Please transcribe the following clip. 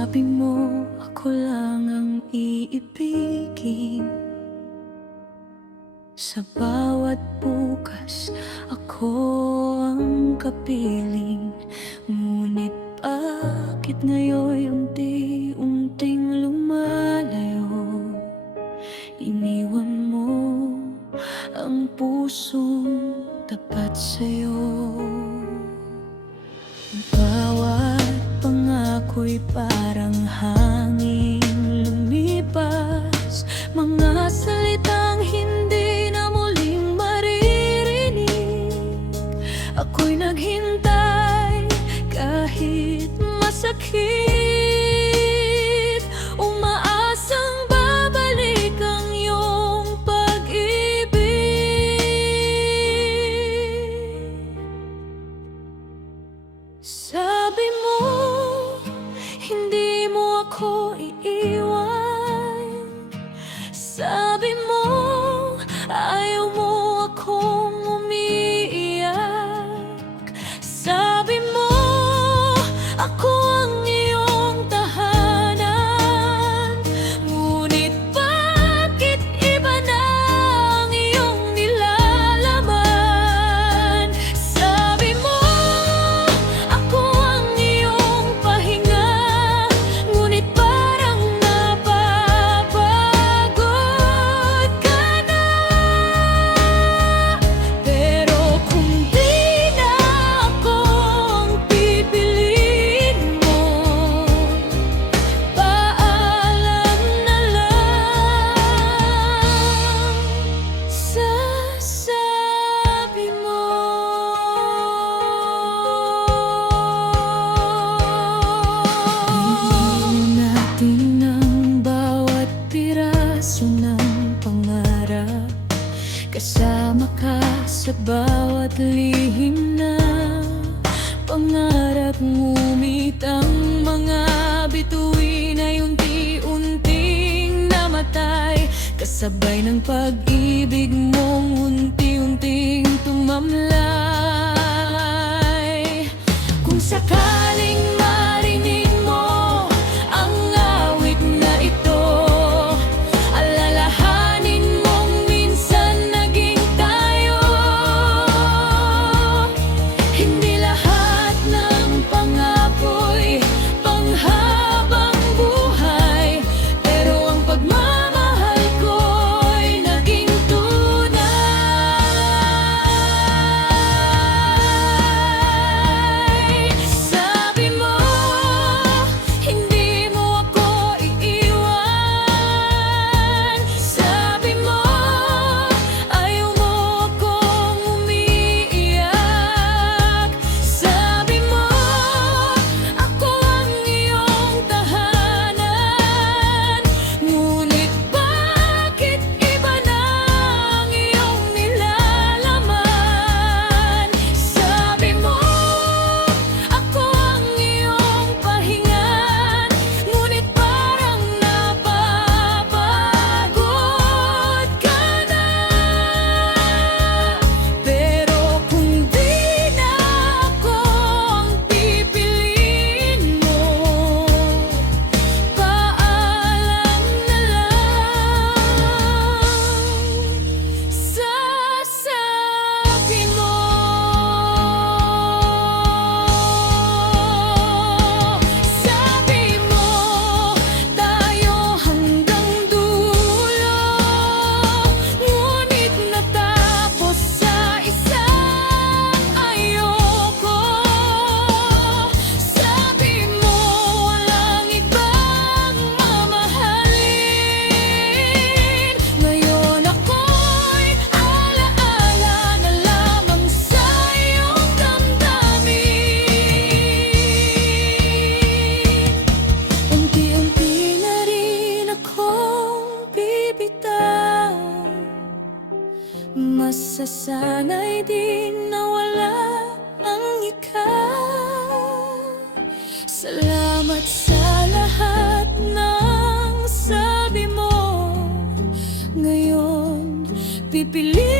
Sabi mo ako lang ang iibigin. Sa bawat bukas ako ang kapiling. Ngunit bakit ngayon unti-unting lumalayo? Iniwan mo ang pusong tapat sa'yo. Bawat pangako'y parang hangin lumipas, mga salitang hindi na muling maririnig. Ako'y naghintay kahit masakit, umaasang babalik ang iyong pag-ibig. Sabi mo, hindi mo ako iiwan. Sabi mo, ayaw mo akong umiiyak. Sabi mo, ako ang iyong tahanan. Ngunit bakit iba na ang iyong nilalaman? Sabi mo, ako ang iyong pahinga. Ngunit parang napapagod ka na. Pero kung di na ako ang pipiliin mo, paalam na lang. Sasabi mo. Iwan natin ang bawat piraso ng pangarap, kasama ka sa bawat lihim na pangarap. Ngunit ang mga bituin ay unti-unting namatay, kasabay ng pag-ibig mong unti-unting tumamlay. Kung sakaling marinig mo ang awit na ito, alalahanin mong minsan naging tayo. Hindi lahat ng pangako'y panghabang buhay, pero ang pagmamahal ko'y naging tunay. Sabi mo, hindi mo ako iiwan. Sabi mo, ayaw mo akong umiiyak. Sabi mo, ako ang iyong tahanan. Ngunit bakit iba na ang iyong nilalaman? Sabi mo, ako ang iyong pahinga. Ngunit parang napapagod ka na. Pero kung di na ako ang pipiliin mo, paalam na lang. Sasabi mo. Sabi mo, tayo hanggang dulo. Ngunit natapos sa isang ayoko. Sabi mo, walang ibang mamahalin. Ngayon ako'y alaala na lamang sa iyong damdamin. Unti-unti na rin akong bibitaw. Masasanay din na wala ang ikaw. Salamat sa lahat ng sabi mo. Ngayon, pipiliin